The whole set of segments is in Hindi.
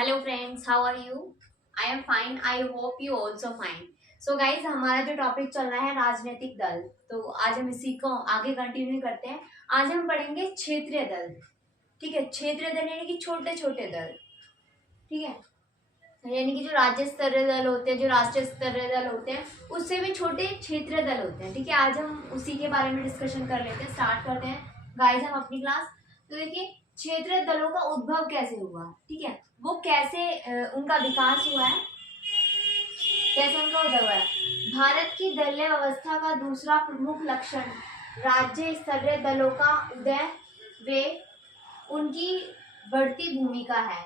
Hello friends, how are you? I am fine. I hope you also fine. So guys, हमारा जो टॉपिक चल रहा है राजनीतिक दल, तो आज हम इसी को आगे कंटिन्यू करते हैं। आज हम पढ़ेंगे क्षेत्रीय दल। ठीक है, क्षेत्रीय दल यानी कि छोटे छोटे दल। ठीक है, यानी कि जो राज्य स्तरीय दल होते हैं, जो राष्ट्रीय स्तरीय दल होते हैं, उससे भी छोटे क्षेत्रीय दल होते हैं। ठीक है, आज हम उसी के बारे में डिस्कशन कर लेते हैं। स्टार्ट करते हैं गाइज हम अपनी क्लास। तो देखिए, क्षेत्रीय दलों का उद्भव कैसे हुआ। ठीक है, वो कैसे उनका विकास हुआ है, कैसे उनका उदय हुआ है। भारत की दलीय व्यवस्था का दूसरा प्रमुख लक्षण राज्य स्तरीय दलों का उदय वे उनकी बढ़ती भूमिका है।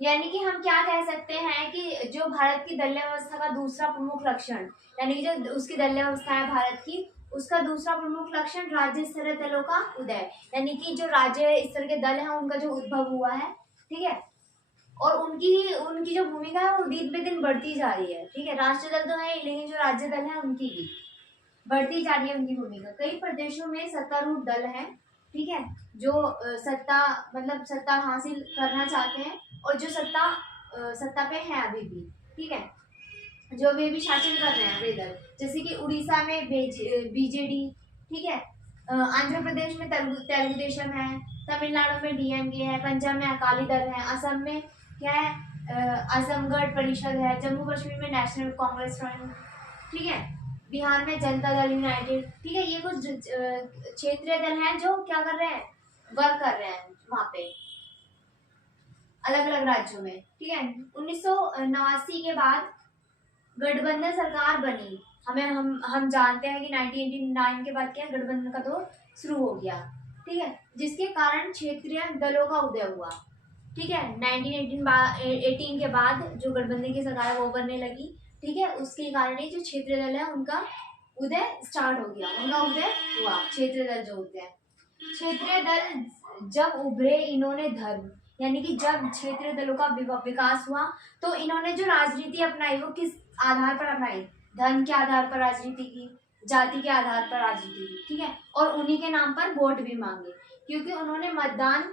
यानी कि हम क्या कह सकते हैं कि जो भारत की दलीय व्यवस्था का दूसरा प्रमुख लक्षण, यानी कि जो उसकी दलीय व्यवस्था है भारत की, उसका दूसरा प्रमुख लक्षण राज्य स्तरीय दलों का उदय, यानी कि जो राज्य स्तर के दल हैं उनका जो उद्भव हुआ है। ठीक है, और उनकी उनकी जो भूमिका है वो दिन पे दिन बढ़ती जा रही है। ठीक है, राष्ट्रीय दल तो है ही, लेकिन जो राज्य दल है उनकी भी बढ़ती जा रही है उनकी भूमिका। कई प्रदेशों में सत्तारूढ़ दल है। ठीक है, जो सत्ता मतलब सत्ता हासिल करना चाहते हैं, और जो सत्ता पे है अभी भी। ठीक है, जो वे भी शासन कर रहे हैं वे दल, जैसे कि उड़ीसा में बीजेडी। ठीक है, आंध्र प्रदेश में तेलुगु तेलुगु देशम है, तमिलनाडु में डीएमके है, पंजाब में अकाली दल है, असम में क्या है, असम गण परिषद है, जम्मू कश्मीर में नेशनल कांग्रेस फ्रंट। ठीक है, बिहार में जनता दल यूनाइटेड। ठीक है, ये कुछ क्षेत्रीय दल हैं जो क्या कर रहे हैं, वर्क कर रहे हैं वहां पे अलग अलग राज्यों में। ठीक है, 1989 के बाद गठबंधन सरकार बनी। हम जानते हैं कि 1989 के बाद क्या गठबंधन का दौर शुरू हो गया। ठीक है, जिसके कारण क्षेत्रीय दलों का उदय हुआ। ठीक है, 1918 के बाद जो गठबंधन की सरकार है वो बनने लगी। ठीक है, उसके कारण ही जो क्षेत्रीय दल है उनका उदय स्टार्ट हो गया, उनका उदय हुआ। क्षेत्रीय दल जो होते हैं, क्षेत्रीय दल जब उभरे, इन्होंने धर्म, यानी कि जब क्षेत्रीय दलों का विकास हुआ तो इन्होंने जो राजनीति अपनाई वो किस आधार पर अपनाई, धर्म के आधार पर राजनीति की, जाति के आधार पर राजनीति की। ठीक है, और उन्हीं के नाम पर वोट भी मांगे, क्योंकि उन्होंने मतदान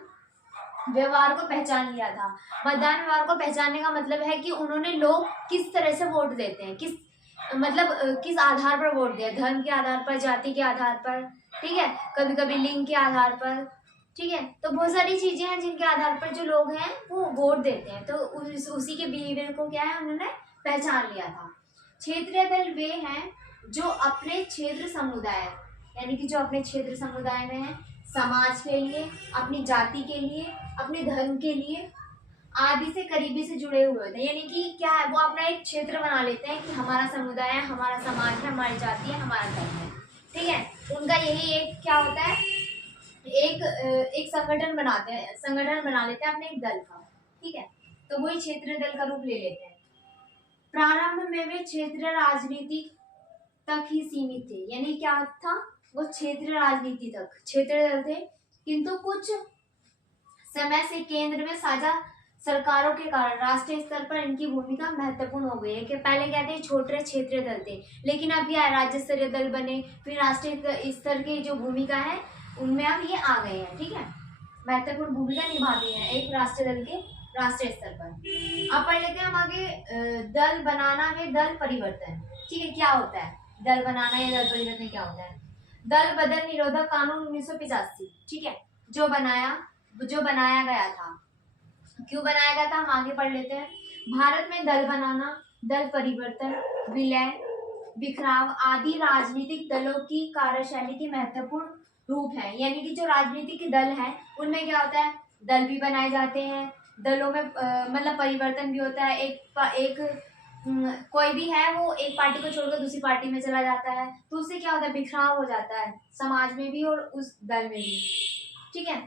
व्यवहार को पहचान लिया था। मतदान व्यवहार को पहचानने का मतलब है कि उन्होंने लोग किस तरह से वोट देते हैं, किस आधार पर वोट दिया, धर्म के आधार पर, जाति के आधार पर। ठीक है, कभी कभी लिंग के आधार पर। ठीक है, तो बहुत सारी चीजें हैं जिनके आधार पर जो लोग हैं वो वोट देते हैं। तो उसी के बिहेवियर को क्या है, उन्होंने पहचान लिया था। क्षेत्रीय दल वे हैं जो अपने क्षेत्र समुदाय, यानी कि जो अपने क्षेत्र समुदाय में है, समाज के लिए, अपनी जाति के लिए, अपने धर्म के लिए आदि से करीबी से जुड़े हुए होते हैं। यानी कि क्या है, वो अपना एक क्षेत्र बना लेते हैं कि हमारा समुदाय है, हमारा समाज है, हमारी जाति है, हमारा धर्म है। ठीक है, उनका यही एक क्या होता है, एक संगठन बना लेते हैं अपने एक दल का। ठीक है, तो वही क्षेत्रीय दल का रूप ले लेते हैं। प्रारंभ में वे क्षेत्रीय राजनीति तक ही सीमित थे, यानी क्या था, वो क्षेत्रीय राजनीति तक क्षेत्रीय दल थे, किंतु कुछ समय से केंद्र में साझा सरकारों के कारण राष्ट्रीय स्तर पर इनकी भूमिका महत्वपूर्ण हो गई है। कि पहले क्या थे, छोटे क्षेत्रीय दल थे, लेकिन अब क्या है, राज्य स्तरीय दल बने, फिर राष्ट्रीय स्तर की जो भूमिका है उनमें अब ये आ गए हैं। ठीक है, महत्वपूर्ण भूमिका निभाते हैं एक राष्ट्रीय दल के राष्ट्रीय स्तर पर। अब पढ़ लेते हैं हम आगे, दल बनाना में दल परिवर्तन। ठीक है, क्या होता है दल बनाना या दल परिवर्तन, क्या होता है। दल बदल निरोधक कानून 1985, ठीक है, जो बनाया गया था। क्यों बनाया गया था, हम आगे पढ़ लेते हैं। भारत में दल बनाना, दल परिवर्तन, विलय, बिखराव आदि राजनीतिक दलों की कार्यशैली की महत्वपूर्ण रूप है। यानी कि जो राजनीतिक दल है उनमें क्या होता है, दल भी बनाए जाते हैं, दलों में मतलब परिवर्तन भी होता है। कोई भी है वो एक पार्टी को छोड़कर दूसरी पार्टी में चला जाता है, तो उससे क्या होता है, बिखराव हो जाता है समाज में भी और उस दल में भी। ठीक है,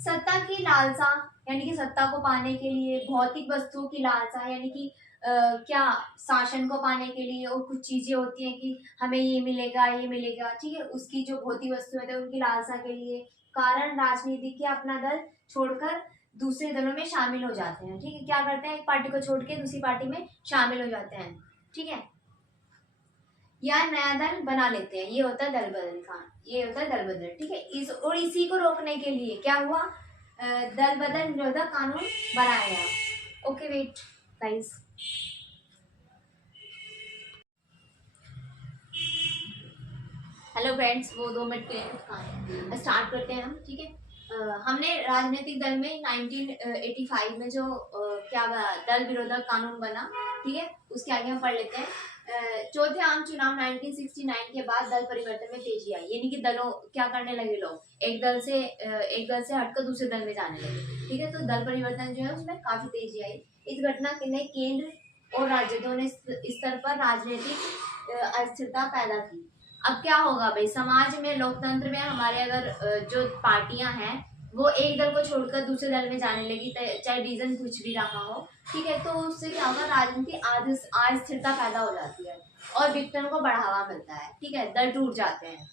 सत्ता की लालसा, यानी कि सत्ता को पाने के लिए, भौतिक वस्तुओं की लालसा, यानी कि क्या, शासन को पाने के लिए, और कुछ चीजें होती हैं कि हमें ये मिलेगा ये मिलेगा। ठीक है, उसकी जो भौतिक वस्तु होती है उनकी लालसा के लिए कारण राजनीति के अपना दल छोड़कर दूसरे दलों में शामिल हो जाते हैं। ठीक है, क्या करते हैं, एक पार्टी को छोड़ के दूसरी पार्टी में शामिल हो जाते हैं। ठीक है, या नया दल बना लेते हैं, ये होता है दल बदल का, ये होता है दल बदल। ठीक है, इसी को रोकने के लिए क्या हुआ, दल बदल निरोधक कानून बनाया गया। Okay wait guys. Hello friends, वो 2 मिनट के लिए स्टार्ट करते हैं हम, ठीक है। हमने राजनीतिक दल में 1985 में जो क्या दल विरोधक कानून बना, ठीक है, उसके आगे हम पढ़ लेते हैं। चौथे आम चुनाव 1969 के बाद दल परिवर्तन में तेजी आई, यानी कि दलों क्या करने लगे, लोग एक दल से हटकर दूसरे दल में जाने लगे, ठीक है। तो दल परिवर्तन जो है उसमें काफी तेजी आई। इस घटना ने केंद्र और राज्य दोनों स्तर पर राजनीतिक अस्थिरता पैदा की। अब क्या होगा भाई, समाज में लोकतंत्र में हमारे अगर जो पार्टियां हैं वो एक दल को छोड़कर दूसरे दल में जाने लगी, चाहे रीजन कुछ भी रहा हो, ठीक है, तो उससे क्या होगा, राजनीति अस्थिरता पैदा हो जाती है और विघटन को बढ़ावा मिलता है, ठीक है, दल टूट जाते हैं।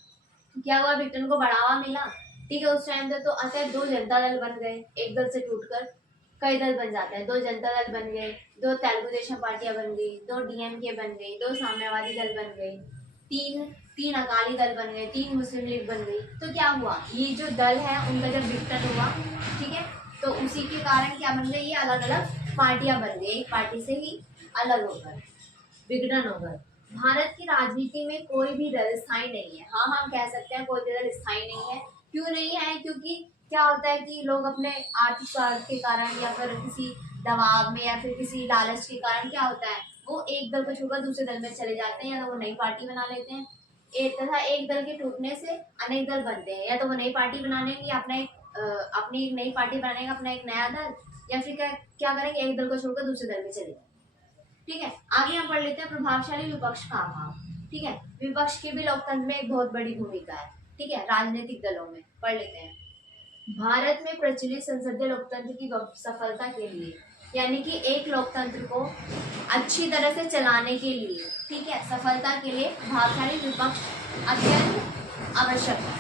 क्या हुआ, विघटन को बढ़ावा मिला, ठीक है। उस टाइम पे तो अतः 2 जनता दल बन गए, एक दल से टूटकर कई दल बन जाते हैं। 2 जनता दल बन गए, 2 तेलुगु देशम पार्टियां बन गई, 2 DMK बन गई, 2 साम्यवादी दल बन गई, तीन तीन अकाली दल बन गए, 3 मुस्लिम लीग बन गई। तो क्या हुआ, ये जो दल है उनका जब विघटन हुआ, ठीक है, तो उसी के कारण क्या बन गई, ये अलग अलग पार्टियां बन गई, एक पार्टी से ही अलग होकर विघटन होकर। भारत की राजनीति में कोई भी दल स्थायी नहीं है। हाँ, हम कह सकते हैं कोई भी दल स्थायी नहीं है। क्यों नहीं है, क्योंकि क्या होता है कि लोग अपने आर्थिक स्वार्थ के कारण या फिर किसी दबाव में या फिर किसी लालच के कारण क्या होता है, वो एक दल को छोड़कर दूसरे दल में चले जाते हैं, या तो वो नई पार्टी बना लेते हैं। एक दल के टूटने से अनेक दल बनते हैं, या तो वो नई पार्टी बना लेंगे, अपनी एक नई पार्टी बनाएंगे, अपना एक नया दल, या फिर क्या करेंगे, एक दल को छोड़कर दूसरे दल में चले जाएंगे, ठीक है। आगे हम पढ़ लेते हैं प्रभावशाली विपक्ष का अभाव, ठीक है। विपक्ष की भी लोकतंत्र में एक बहुत बड़ी भूमिका है, ठीक है, राजनीतिक दलों में पढ़ लेते हैं। भारत में प्रचलित संसदीय लोकतंत्र की सफलता के लिए, यानी कि एक लोकतंत्र को अच्छी तरह से चलाने के लिए, ठीक है, सफलता के लिए प्रभावशाली विपक्ष अत्यंत आवश्यक है।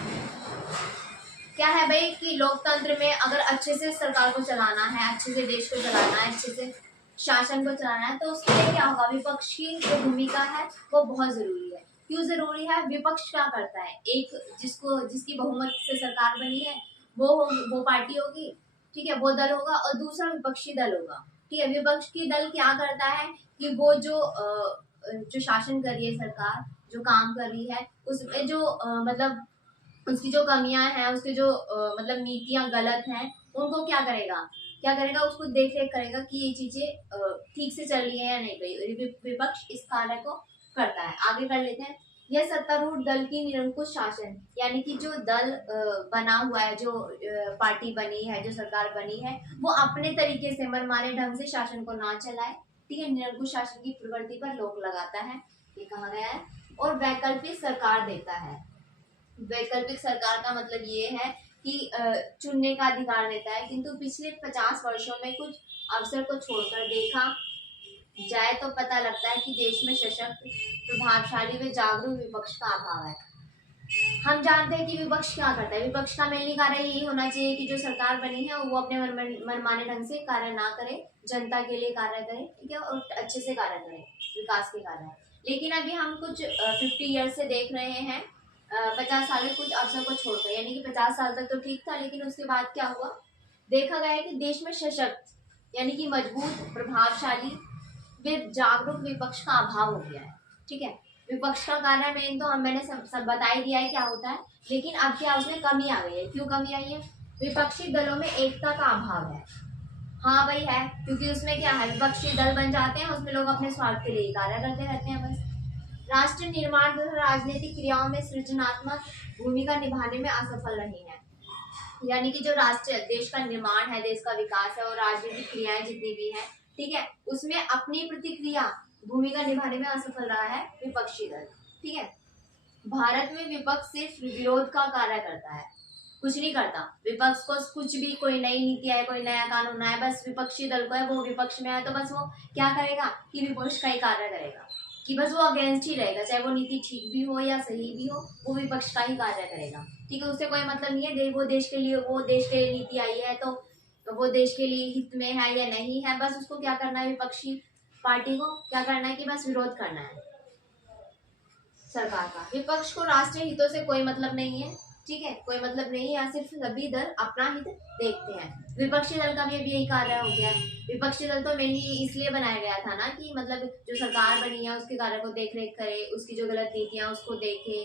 क्या है भाई कि लोकतंत्र में अगर अच्छे से सरकार को चलाना है, अच्छे से देश को चलाना है, अच्छे से शासन को चलाना है, तो उसके लिए क्या होगा, विपक्ष की जो भूमिका है वो बहुत जरूरी है। क्यों जरूरी है, विपक्ष क्या करता है, एक जिसकी बहुमत से सरकार बनी है वो पार्टी होगी, ठीक है, वो दल होगा, और दूसरा विपक्षी दल होगा, ठीक है। विपक्ष की दल क्या करता है कि वो जो शासन कर रही है सरकार, जो काम कर रही है, उसमें जो मतलब उसकी जो कमियां हैं, उसके जो मतलब नीतियां गलत हैं, उनको क्या करेगा, उसको देख रेख करेगा कि ये चीजें ठीक से चल रही है या नहीं गई। विपक्ष इस कार्य को करता है। आगे कर लेते हैं। यह सत्तारूढ़ दल की निरंकुश शासन, यानी कि जो दल बना हुआ है, जो पार्टी बनी है, जो सरकार बनी है, वो अपने तरीके से मनमाने ढंग से शासन को ना चलाए, ठीक है, निरंकुश शासन की प्रवृत्ति पर रोक लगाता है, ये कहा गया है। और वैकल्पिक सरकार देता है। वैकल्पिक सरकार का मतलब ये है कि चुनने का अधिकार देता है, किंतु पिछले 50 वर्षों में कुछ अवसर को छोड़कर देखा जाए तो पता लगता है कि देश में सशक्त, प्रभावशाली व जागरूक विपक्ष का अभाव है। हम जानते हैं कि विपक्ष क्या करता है। विपक्ष का मेनली कार्य यही होना चाहिए कि जो सरकार बनी है वो अपने मनमाने ढंग से कार्य ना करे, जनता के लिए कार्य करे, ठीक है, और अच्छे से कार्य करे, विकास के कार्य। लेकिन अभी हम कुछ 50 ईयर से देख रहे हैं, 50 साल में कुछ अवसर को छोड़कर, यानी कि 50 साल तक तो ठीक था, लेकिन उसके बाद क्या हुआ, देखा गया है कि देश में सशक्त, यानी कि मजबूत, प्रभावशाली जागरूक विपक्ष का अभाव हो गया है, ठीक है। विपक्ष का कार्य मेन तो मैंने सब बता ही दिया है क्या होता है, लेकिन अब क्या उसमें कमी आ गई है। क्यों कमी आई है, विपक्षी दलों में एकता का अभाव है। हाँ भाई है, क्योंकि उसमें क्या है, विपक्षी दल बन जाते हैं, उसमें लोग अपने स्वार्थ के लिए कार्य करते रहते हैं बस। राष्ट्र निर्माण तथा राजनीतिक क्रियाओं में सृजनात्मक भूमिका निभाने में असफल रही है। यानी कि जो राष्ट्र देश का निर्माण है, देश का विकास है, और राजनीतिक क्रियाएं जितनी भी हैं, ठीक है, उसमें अपनी प्रतिक्रिया भूमिका निभाने में असफल रहा है विपक्षी दल, ठीक है। भारत में विपक्ष सिर्फ विरोध का कार्य करता है, कुछ नहीं करता। विपक्ष को कुछ भी, कोई नई नीति आए, कोई नया कानून आए, बस विपक्षी दल को है, वो विपक्ष में है तो बस वो क्या करेगा कि विपक्ष का ही कार्य करेगा, कि बस वो अगेंस्ट ही रहेगा, चाहे वो नीति ठीक भी हो या सही भी हो, वो विपक्ष का ही कार्य करेगा, ठीक है। उससे कोई मतलब नहीं है वो देश के लिए नीति आई है तो वो देश के लिए हित में है या नहीं है, बस उसको क्या करना है, विपक्षी पार्टी को क्या करना है कि बस विरोध करना है सरकार का। विपक्ष को राष्ट्रीय हितों से कोई मतलब नहीं है, ठीक है, कोई मतलब नहीं है, सिर्फ सभी दल अपना हित देखते हैं। विपक्षी दल का भी अभी यही कार्य हो गया है। विपक्षी दल तो मेनली इसलिए बनाया गया था ना कि मतलब जो सरकार बनी है उसके कार्य को देख रेख करे, उसकी जो गलत नीतियां उसको देखे,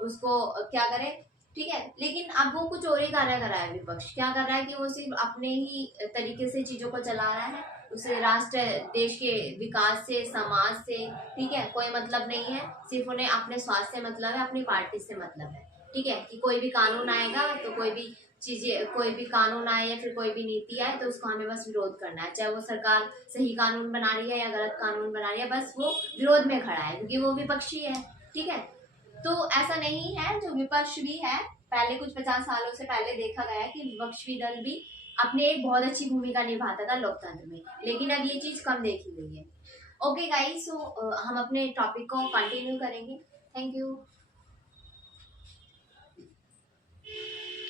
उसको क्या करे, ठीक है। लेकिन अब वो कुछ और ही कार्य कर रहा है, विपक्ष क्या कर रहा है कि वो सिर्फ अपने ही तरीके से चीजों को चला रहा है, उसे राष्ट्र देश के विकास से, समाज से, ठीक है, कोई मतलब नहीं है। सिर्फ उन्हें अपने स्वार्थ से मतलब है, अपनी पार्टी से मतलब है, ठीक है। कि कोई भी कानून आएगा तो कोई भी चीजें, कोई भी कानून आए या फिर कोई भी नीति आए तो उसको हमें बस विरोध करना है, चाहे वो सरकार सही कानून बना रही है या गलत कानून बना रही है, बस वो विरोध में खड़ा है क्योंकि वो विपक्षी है, ठीक है। तो ऐसा नहीं है, जो विपक्ष भी है, पहले कुछ 50 सालों से पहले देखा गया है कि विपक्षी दल भी अपने एक बहुत अच्छी भूमिका निभाता था लोकतंत्र में, लेकिन अब ये चीज कम देखी गई है। ओके गाइस, सो हम अपने टॉपिक को कंटिन्यू करेंगे। Thank you.